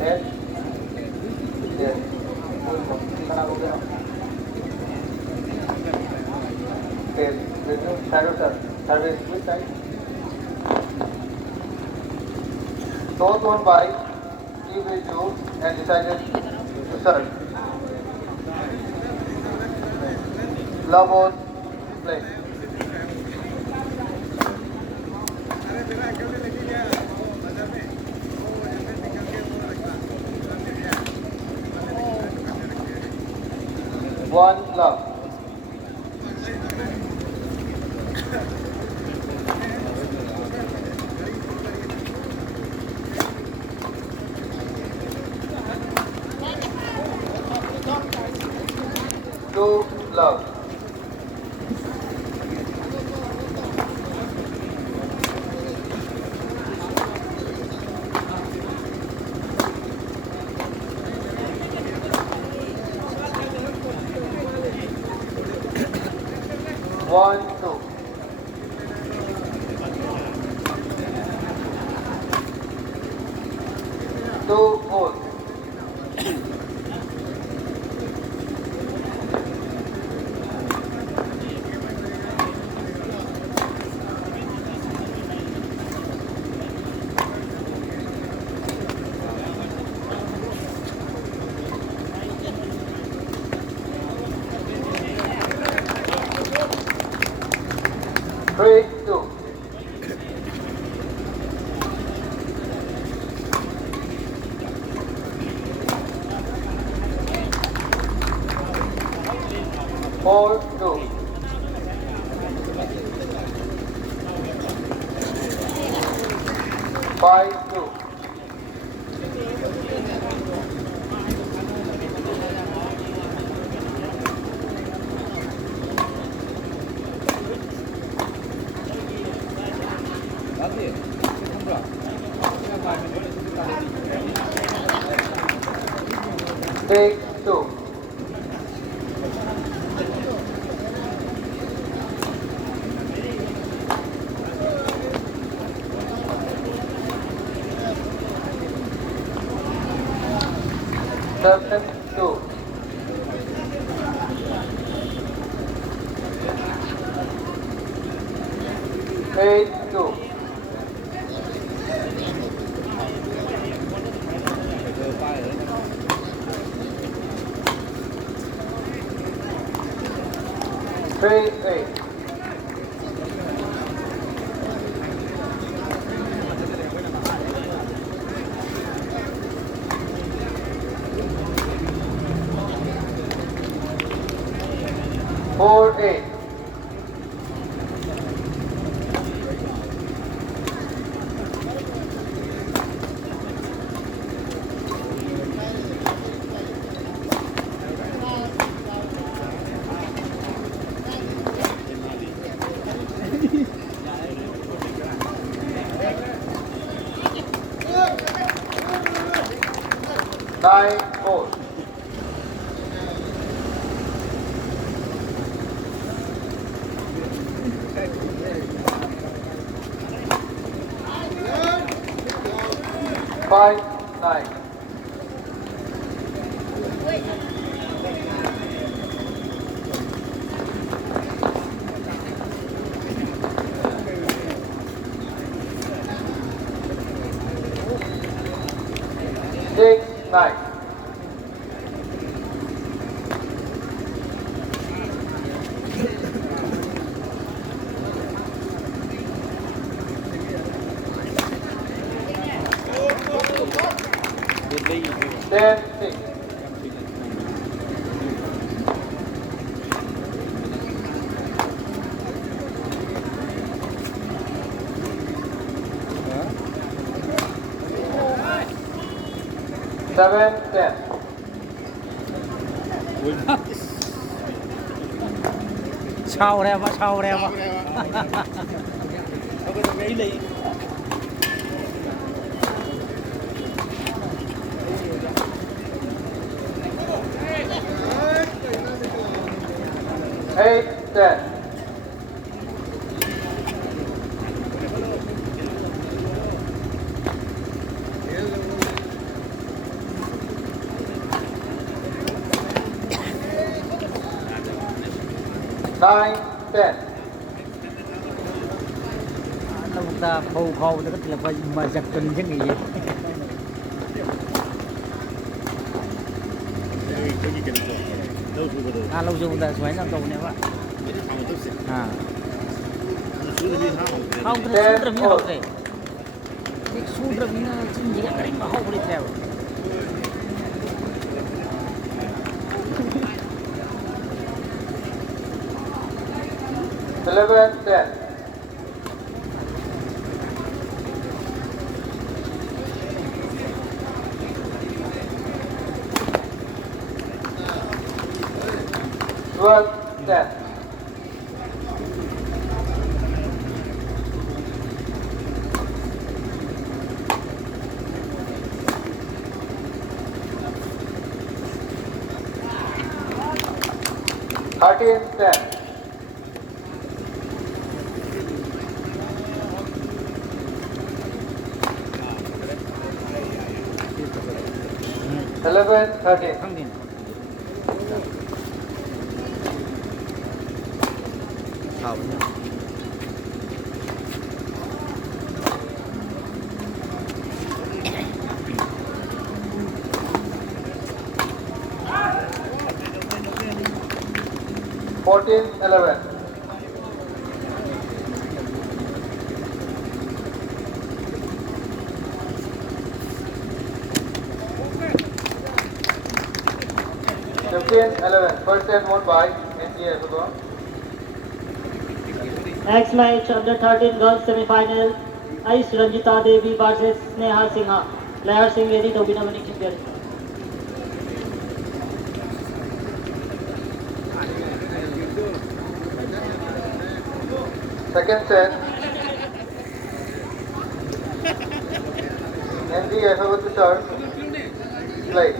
Head. Yes. Okay. Resume shadow turn. Shadow is which side? Both one by keep resumed and decided to serve. Love on play. One love. Two love. One, two. Two, four. Three, two. Four, two. Five, two. Six, two. Seven, two. Eight, two. Three, eight. Four, eight. Nine, four. Five, nine. Six, nine. Ten, six. Seven, ten. Sau đây mà sau đây mà. Eight, ten. 9, 10. Nó một ta khâu khâu nó có thể là phải mà giật tình chứ gì. Lâu dù ta xoáy sang tàu này vậy. Không cái suốt như học vậy. Cái suốt như chính gì cái mà học đi theo. 11, 10. Twelve, 10. Thirteen, 10. Eleven, 13. Không tin. Sao vậy? 14, 11. First set won by India. Next match under 13 girls semi-final. Ice Ranjita Devi versus Sneha Singha. Player Singh ready to win a winning champion. Second set. India with the serve. Play.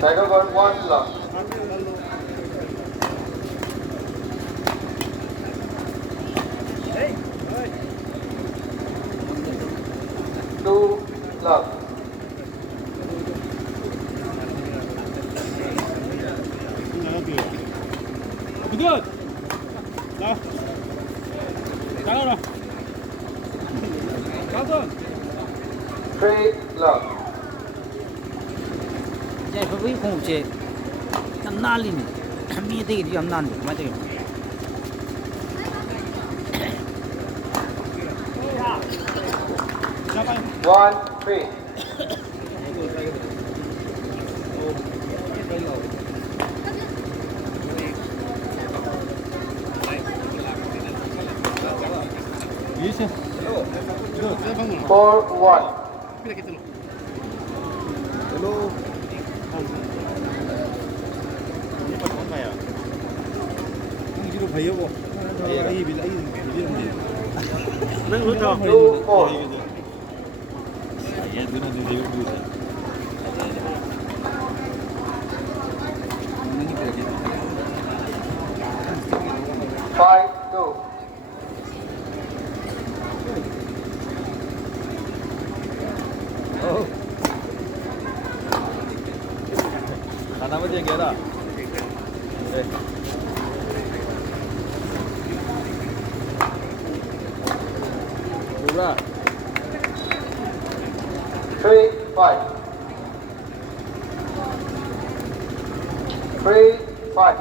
Tiger got one loss. Two loss. Good. Đó. Trả đâu rồi? Cao hơn. Three loss. Vậy phải biết không chế. Anh năn đi. Mi thế thì anh năn đi. Mà thế. One, three. Four, one. Hello. Không phải vô. Lấy bị lấy bị làm gì? Nâng luôn cho. Two, four. Five, two. 하나만 얘기해라. 네. 누구라? Three, five. Three, five.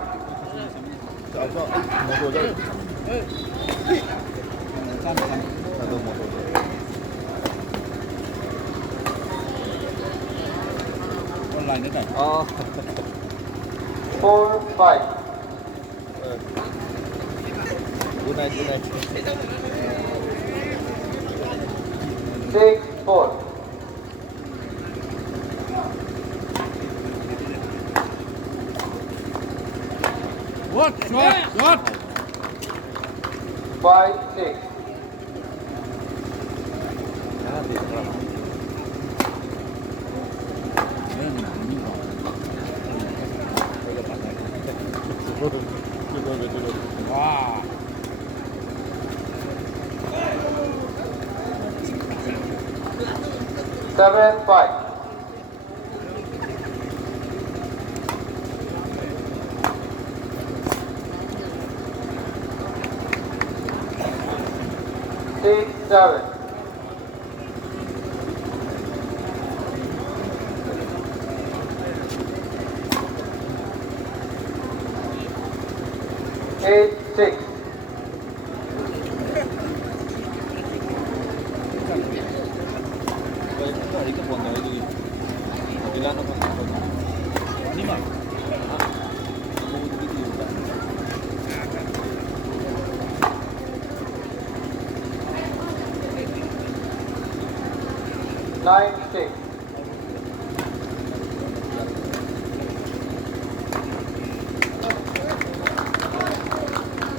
온라인 됐다. Four, five. 굿나잇 굿나잇. Six, four. 굿! 굿! 굿! Five, six. 와. 7-5. Six, 7. 8-6. Nine, 6.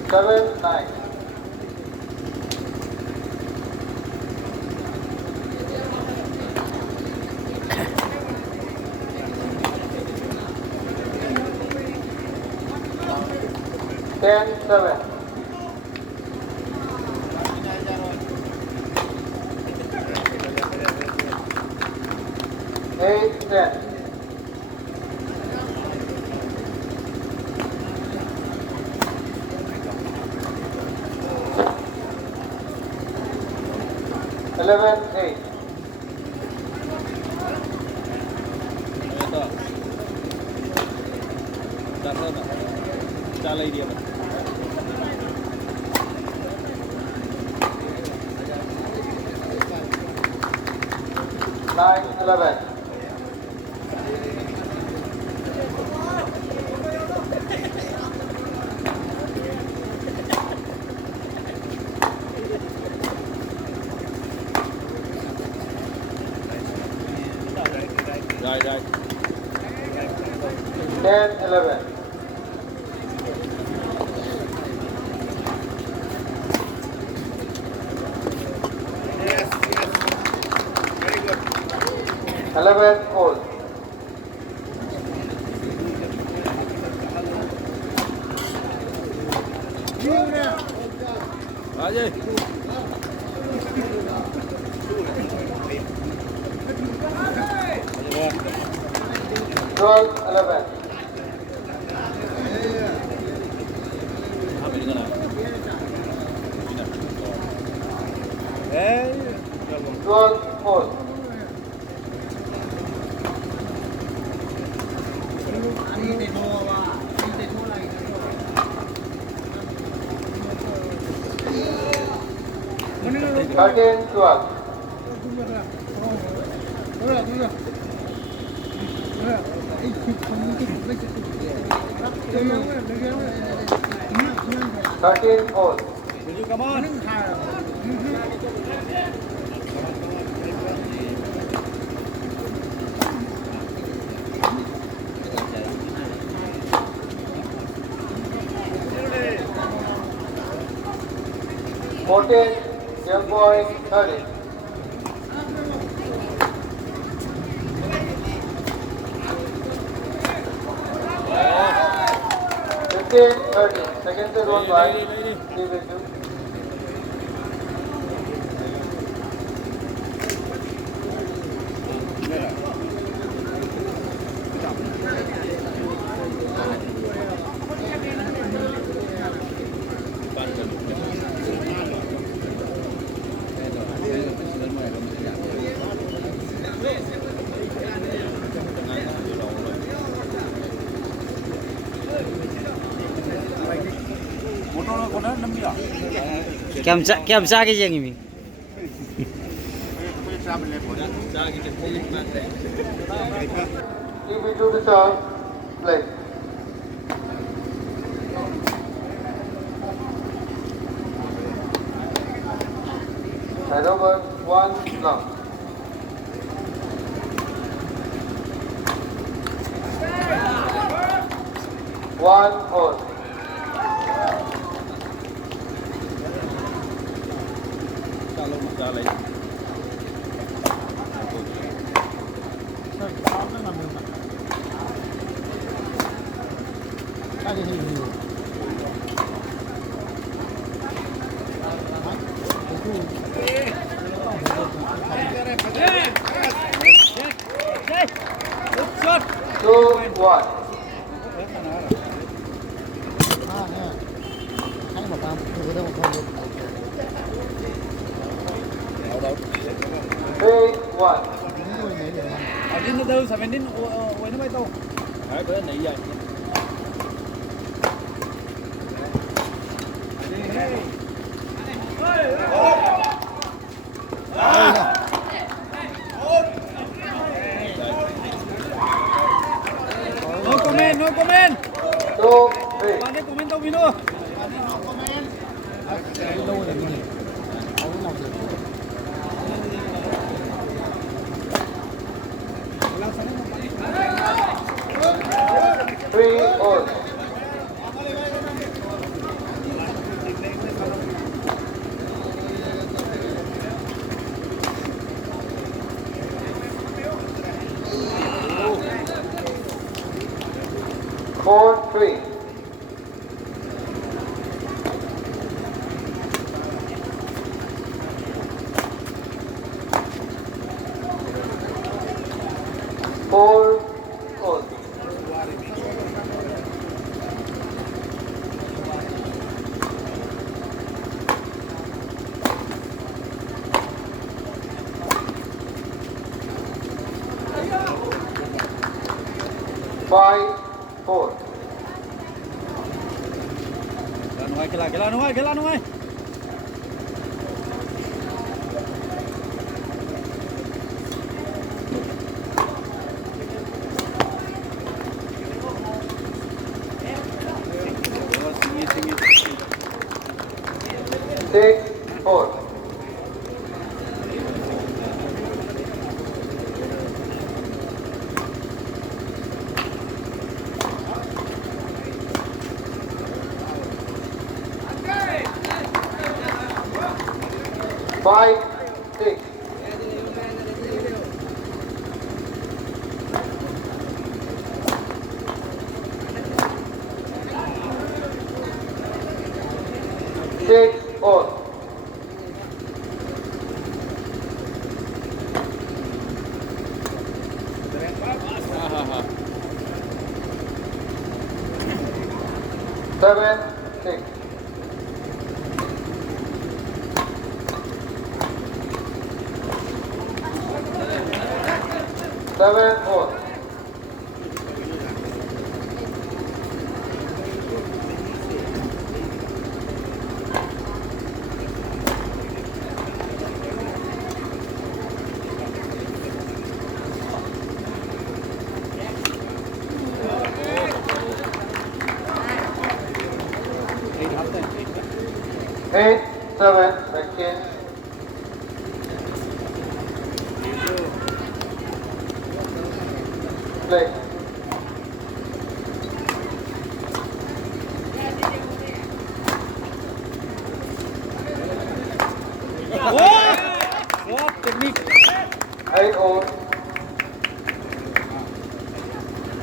7-9. 10-7. 8-10. 11-8. 9-11. 10-11. 11-all. 12-11. 12-all. 13-12. 13-all. Come on. 14, game point 30. 15-30. Second set one by. Stay with you. Kiam sa cái gì mình Keep it to the serve. Play. Head over, one long. One all. 1. Hay một tao thử đâu không được. 3, 1. Đi nó đâu, sao mình đi quay nó bay tàu. Đấy, bữa nãy giờ. No comment. 2, 3. Bạn ấy comment tao video. Three all. Four, 3. Four all. 5, 4. Kela nuai. 6, 4. Five, 6. Six, all. Seven, 6. Seven, all. Eight, 7, again. Play. What technique? 8, all.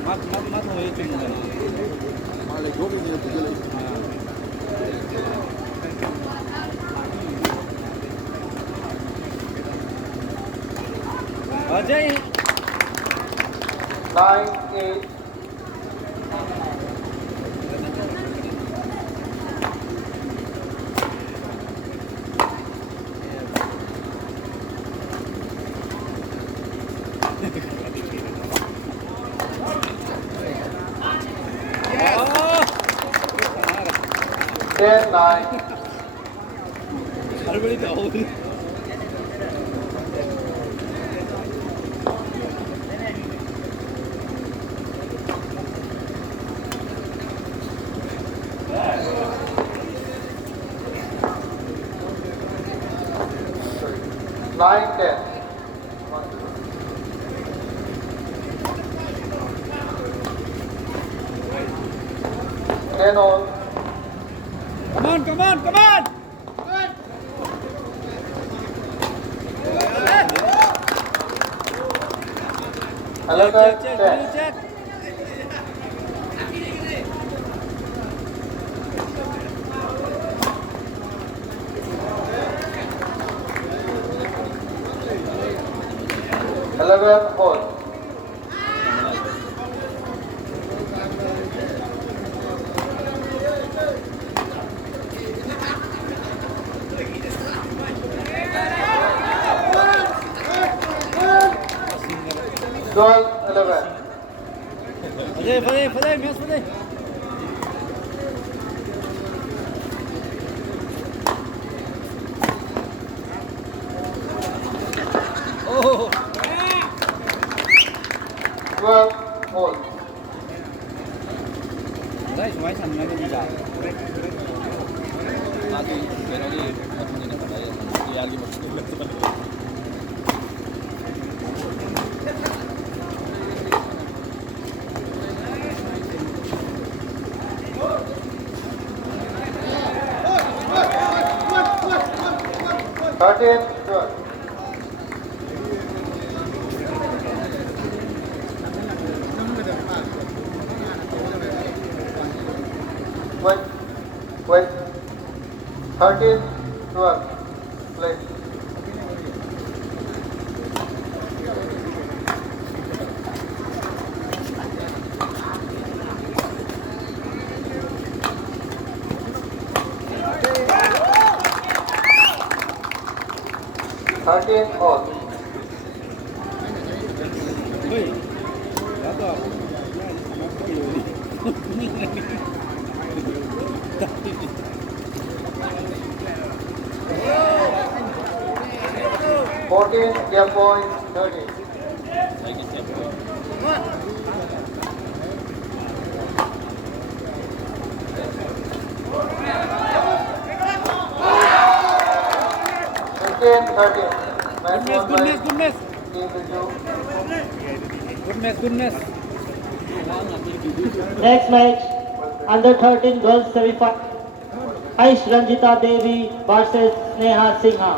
Mắt thôi chừng rồi. Mà lại có cái gì thì lấy. Ajay. 9, 8. Ten, 9. Everybody go. Nine, 10. Ten all. Come on. 11, 10. Check. 11, all. 12-11. Fadeh, Mias Fadeh. Oh, 12 all. đấy, chúng ấy thằng này cái gì cả. Thirteen, 12. Wait, wait. 13, 12. Play. Thirteen all. Ui, đã có. 14, game point, 30. Match won by Goodness. Team Viju. Goodness. Next match, under 13 girls semi-final. Aish Ranjita Devi versus Sneha Singha.